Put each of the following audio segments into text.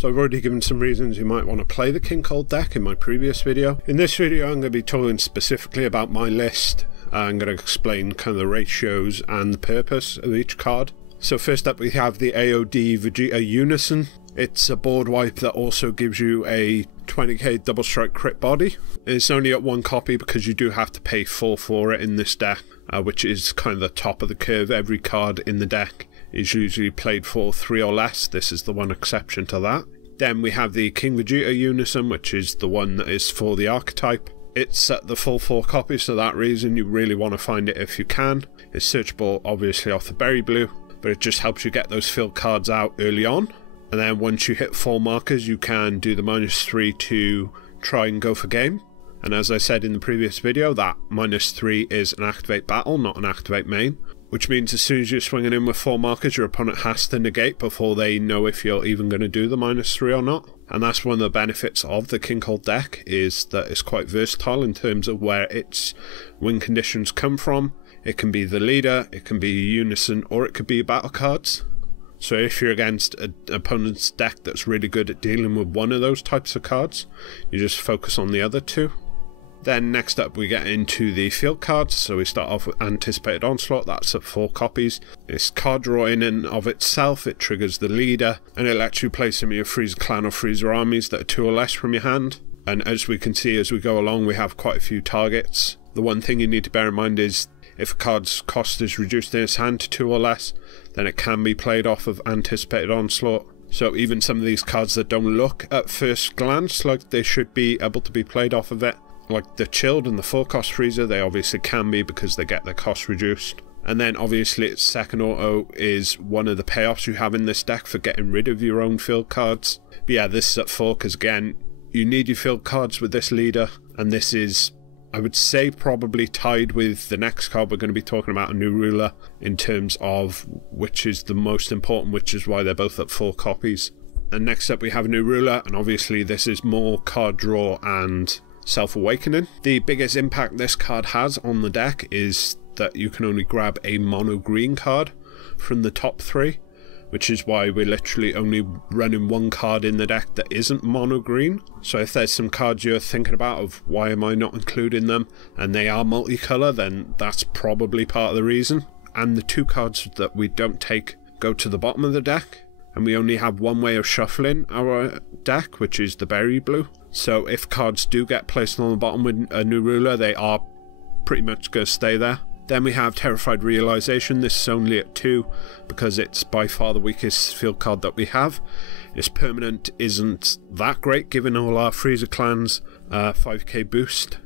So I've already given some reasons you might want to play the King Cold deck in my previous video. In this video I'm going to be talking specifically about my list. I'm going to explain kind of the ratios and the purpose of each card. So first up we have the AOD Vegeta Unison. It's a board wipe that also gives you a 20k double strike crit body. It's only at one copy because you do have to pay 4 for it in this deck, which is kind of the top of the curve. Every card in the deck is usually played for 3 or less. This is the one exception to that. Then we have the King Vegeta Unison, which is the one that is for the archetype. It's at the full 4 copies, so that reason you really want to find it if you can. It's searchable obviously off the berry blue, but it just helps you get those field cards out early on. And then once you hit 4 markers you can do the -3 to try and go for game. And as I said in the previous video, that -3 is an activate battle, not an activate main. Which means as soon as you're swinging in with 4 markers, your opponent has to negate before they know if you're even going to do the -3 or not. And that's one of the benefits of the King Cold deck, is that it's quite versatile in terms of where its win conditions come from. It can be the leader, it can be Unison, or it could be battle cards. So if you're against an opponent's deck that's really good at dealing with one of those types of cards, you just focus on the other 2. Then next up we get into the field cards. So we start off with Anticipated Onslaught, that's at 4 copies. This card draw in and of itself, it triggers the leader, and it lets you play some of your Frieza clan or Frieza armies that are 2 or less from your hand. And as we can see as we go along, we have quite a few targets. The one thing you need to bear in mind is if a card's cost is reduced in its hand to 2 or less, then it can be played off of Anticipated Onslaught. So even some of these cards that don't look at first glance like they should be able to be played off of it, like the Chilled and the 4-cost Frieza, they obviously can be because they get their cost reduced. And then obviously its second auto is one of the payoffs you have in this deck for getting rid of your own field cards. But yeah, this is at 4 because again, you need your field cards with this leader, and this is, I would say, probably tied with the next card we're going to be talking about, a new ruler, in terms of which is the most important, which is why they're both at 4 copies. And next up we have a new ruler, and obviously this is more card draw and Self-Awakening. The biggest impact this card has on the deck is that you can only grab a mono green card from the top 3, which is why we're literally only running 1 card in the deck that isn't mono green. So if there's some cards you're thinking about of why am I not including them, and they are multicolour, then that's probably part of the reason. And the 2 cards that we don't take go to the bottom of the deck, and we only have one way of shuffling our deck, which is the berry blue. So if cards do get placed on the bottom with a new ruler, they are pretty much going to stay there. Then we have Terrified Realization. This is only at 2 because it's by far the weakest field card that we have. Its permanent isn't that great given all our Frieza clans 5k boost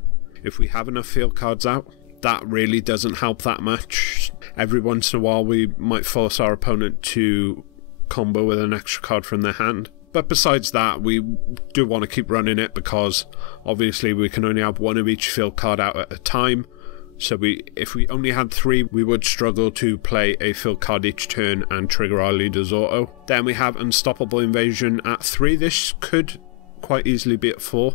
if we have enough field cards out. That really doesn't help that much. Every once in a while we might force our opponent to combo with an extra card from their hand. But besides that, we do want to keep running it because obviously we can only have 1 of each field card out at a time. So if we only had 3, we would struggle to play a field card each turn and trigger our leader's auto. Then we have Unstoppable Invasion at 3. This could quite easily be at 4,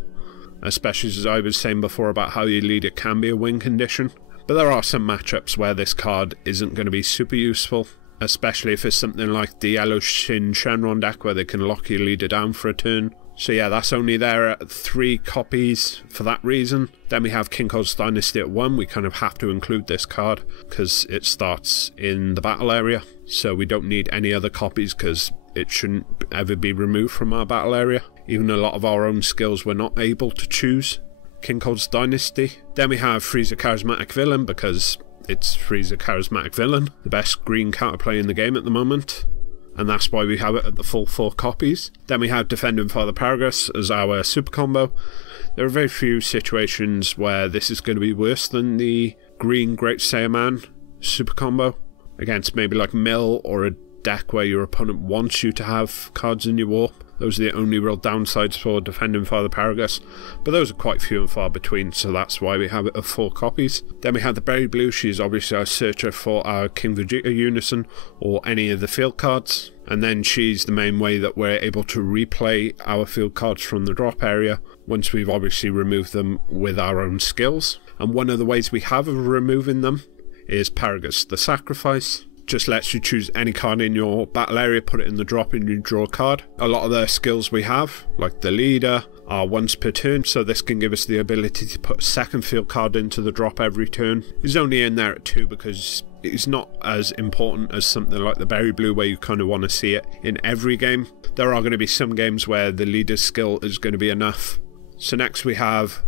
especially as I was saying before about how your leader can be a win condition. But there are some matchups where this card isn't going to be super useful, especially if it's something like the Yellow Shin Shenron deck where they can lock your leader down for a turn. So yeah, that's only there at 3 copies for that reason. Then we have King Cold's Dynasty at 1. We kind of have to include this card because it starts in the battle area. So we don't need any other copies because it shouldn't ever be removed from our battle area. Even a lot of our own skills we're not able to choose. King Cold's Dynasty. Then we have Frieza Charismatic Villain because it's Frieza Charismatic Villain, the best green counterplay in the game at the moment, and that's why we have it at the full 4 copies. Then we have Defending Father Paragus as our super combo. There are very few situations where this is going to be worse than the green Great Saiyaman super combo against maybe like Mill or a deck where your opponent wants you to have cards in your warp. Those are the only real downsides for Defending Father Paragus, but those are quite few and far between, so that's why we have it of 4 copies. Then we have the Berry Blue. She's obviously our searcher for our King Vegeta Unison or any of the field cards, and then she's the main way that we're able to replay our field cards from the drop area once we've obviously removed them with our own skills. And one of the ways we have of removing them is Paragus the Sacrifice. just lets you choose any card in your battle area, put it in the drop, and you draw a card. A lot of the skills we have, like the leader, are once per turn, so this can give us the ability to put a second field card into the drop every turn. He's only in there at 2 because it's not as important as something like the Berry Blue, where you kind of want to see it in every game. There are going to be some games where the leader's skill is going to be enough. So next we have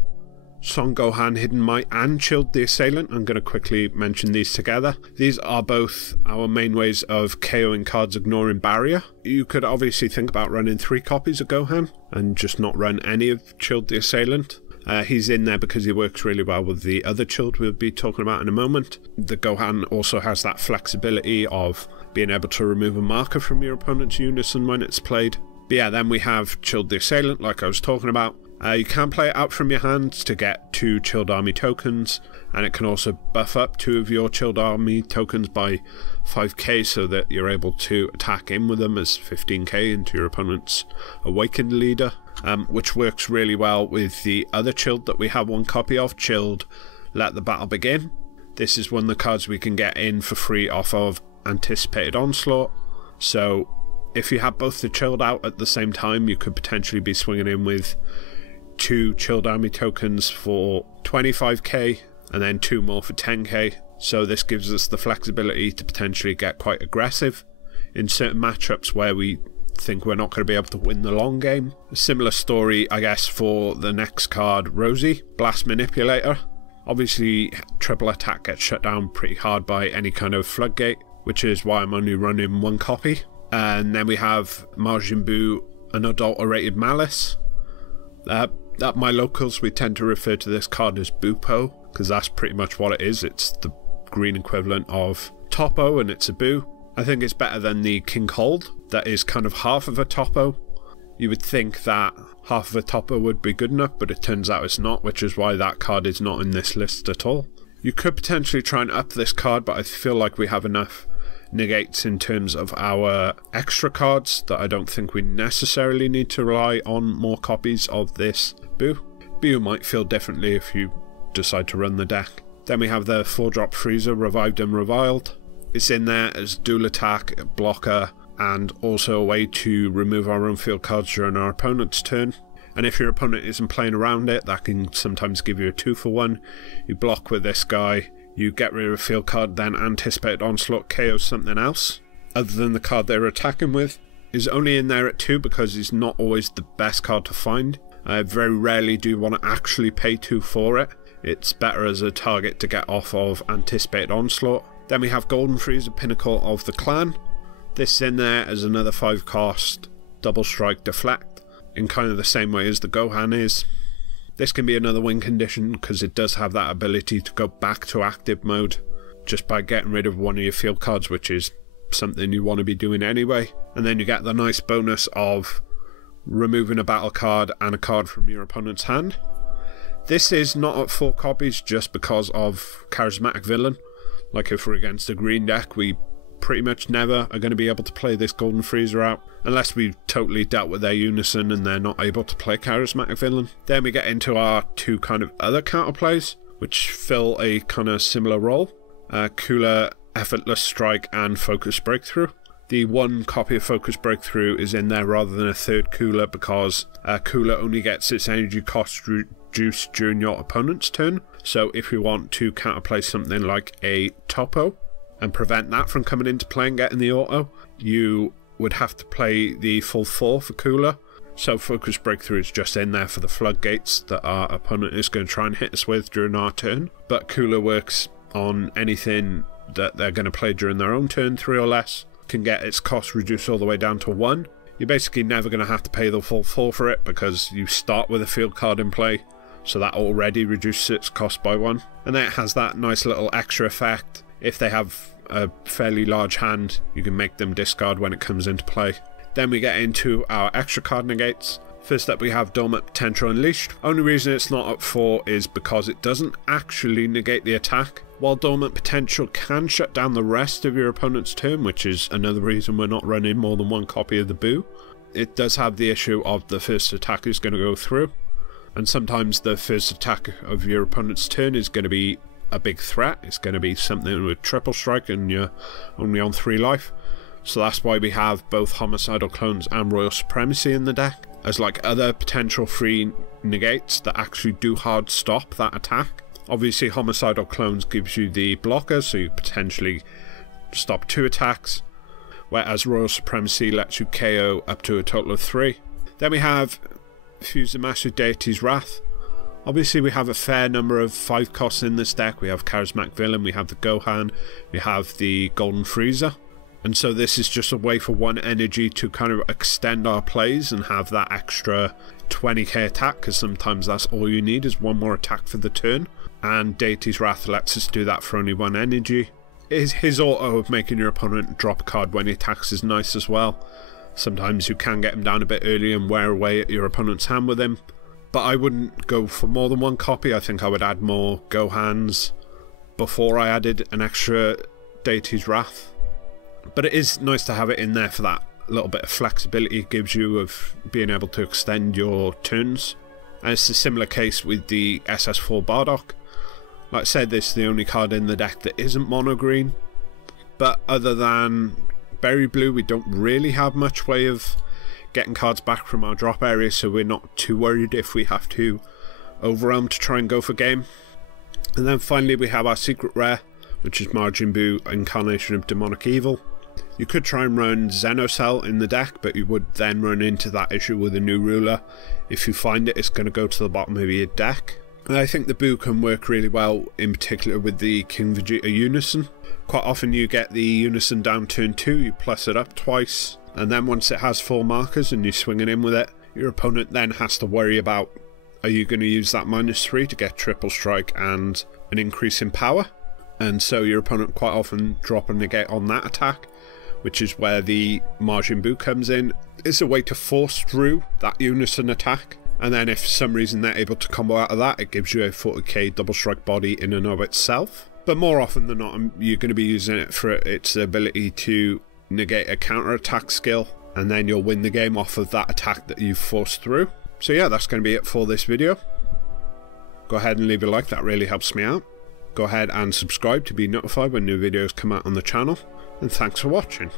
Son Gohan, Hidden Might, and Chilled the Assailant. I'm going to quickly mention these together. These are both our main ways of KOing cards ignoring barrier. You could obviously think about running 3 copies of Gohan and just not run any of Chilled the Assailant. He's in there because he works really well with the other Chilled we'll be talking about in a moment. The Gohan also has that flexibility of being able to remove a marker from your opponent's unison when it's played. But yeah, then we have Chilled the Assailant, like I was talking about. You can play it out from your hands to get 2 Chilled Army tokens, and it can also buff up 2 of your Chilled Army tokens by 5k so that you're able to attack in with them as 15k into your opponent's Awakened Leader, which works really well with the other Chilled that we have 1 copy of, Chilled Let the Battle Begin. This is one of the cards we can get in for free off of Anticipated Onslaught, so if you have both the Chilled out at the same time, you could potentially be swinging in with 2 Chilled Army tokens for 25k and then 2 more for 10k, so this gives us the flexibility to potentially get quite aggressive in certain matchups where we think we're not going to be able to win the long game. A similar story, I guess, for the next card, Rosie, Blast Manipulator. Obviously triple attack gets shut down pretty hard by any kind of floodgate, which is why I'm only running 1 copy. And then we have Majin Buu, Unadulterated Malice. At my locals we tend to refer to this card as Bupo, because that's pretty much what it is. It's the green equivalent of Topo, and it's a Buu. I think it's better than the King Cold, that is kind of half of a Topo. You would think that half of a Topo would be good enough, but it turns out it's not, which is why that card is not in this list at all. You could potentially try and up this card, but I feel like we have enough negates in terms of our extra cards that I don't think we necessarily need to rely on more copies of this Buu. Buu might feel differently if you decide to run the deck. Then we have the 4-drop Freezer, Revived and Reviled. It's in there as dual attack, blocker, and also a way to remove our own field cards during our opponent's turn. And if your opponent isn't playing around it, that can sometimes give you a 2-for-1. You block with this guy, you get rid of a field card, then Anticipated Onslaught KOs something else other than the card they're attacking with. Is only in there at 2 because he's not always the best card to find. I very rarely do want to actually pay 2 for it. It's better as a target to get off of Anticipated Onslaught. Then we have Golden Freezer, Pinnacle of the Clan. This in there as another 5 cost double strike deflect in kind of the same way as the Gohan is. This can be another win condition because it does have that ability to go back to active mode just by getting rid of one of your field cards, which is something you want to be doing anyway. And then you get the nice bonus of removing a battle card and a card from your opponent's hand. This is not at 4 copies just because of Charismatic Villain. Like if we're against a green deck, we pretty much never are going to be able to play this Golden Freezer out unless we've totally dealt with their unison and they're not able to play Charismatic Villain. Then we get into our 2 kind of other counterplays which fill a kind of similar role. Cooler, Effortless Strike, and Focus Breakthrough. The 1 copy of Focus Breakthrough is in there rather than a 3rd Cooler because Cooler only gets its energy cost reduced during your opponent's turn. So if you want to counterplay something like a Topo and prevent that from coming into play and getting the auto, you would have to play the full 4 for Cooler. So Focus Breakthrough is just in there for the floodgates that our opponent is going to try and hit us with during our turn. But Cooler works on anything that they're going to play during their own turn, 3 or less. Can get its cost reduced all the way down to 1. You're basically never going to have to pay the full 4 for it because you start with a field card in play, so that already reduces its cost by 1. And then it has that nice little extra effect. If they have a fairly large hand, you can make them discard when it comes into play. Then we get into our extra card negates. First up we have Dormant Potential Unleashed. Only reason it's not at 4 is because it doesn't actually negate the attack. While Dormant Potential can shut down the rest of your opponent's turn, which is another reason we're not running more than 1 copy of the Buu, it does have the issue of the first attack is going to go through. And sometimes the first attack of your opponent's turn is going to be a big threat. It's going to be something with triple strike and you're only on 3 life. So that's why we have both Homicidal Clones and Royal Supremacy in the deck, as like other potential free negates that actually do hard stop that attack. Obviously Homicidal Clones gives you the blocker, so you potentially stop 2 attacks, whereas Royal Supremacy lets you KO up to a total of 3. Then we have Fuse the Master Deity's Wrath. Obviously we have a fair number of 5 costs in this deck. We have Charismatic Villain, we have the Gohan, we have the Golden Frieza. And so this is just a way for 1 energy to kind of extend our plays and have that extra 20k attack, because sometimes that's all you need is 1 more attack for the turn. And Deity's Wrath lets us do that for only 1 energy. His auto of making your opponent drop a card when he attacks is nice as well. Sometimes you can get him down a bit early and wear away at your opponent's hand with him. But I wouldn't go for more than 1 copy. I think I would add more Gohans before I added an extra Deity's Wrath. But it is nice to have it in there for that little bit of flexibility it gives you of being able to extend your turns. And it's a similar case with the SS4 Bardock. Like I said, this is the only card in the deck that isn't mono green. But other than Berry Blue, we don't really have much way of getting cards back from our drop area, so we're not too worried if we have to overwhelm to try and go for game. And then finally we have our secret rare, which is Majin Buu, Incarnation of Demonic Evil. You could try and run Xenocell in the deck, but you would then run into that issue with a new ruler. If you find it, it's going to go to the bottom of your deck. And I think the Buu can work really well, in particular with the King Vegeta Unison. Quite often you get the Unison down turn 2, you plus it up twice, and then once it has 4 markers and you swing it in with it, your opponent then has to worry about, are you going to use that -3 to get triple strike and an increase in power? And so your opponent quite often drop a negate on that attack, which is where the Majin Buu comes in. It's a way to force through that Unison attack, and then if for some reason they're able to combo out of that, it gives you a 40k double strike body in and of itself. But more often than not, you're going to be using it for its ability to negate a counter attack skill, and then you'll win the game off of that attack that you've forced through. So yeah, that's going to be it for this video. Go ahead and leave a like, that really helps me out. Go ahead and subscribe to be notified when new videos come out on the channel, and thanks for watching.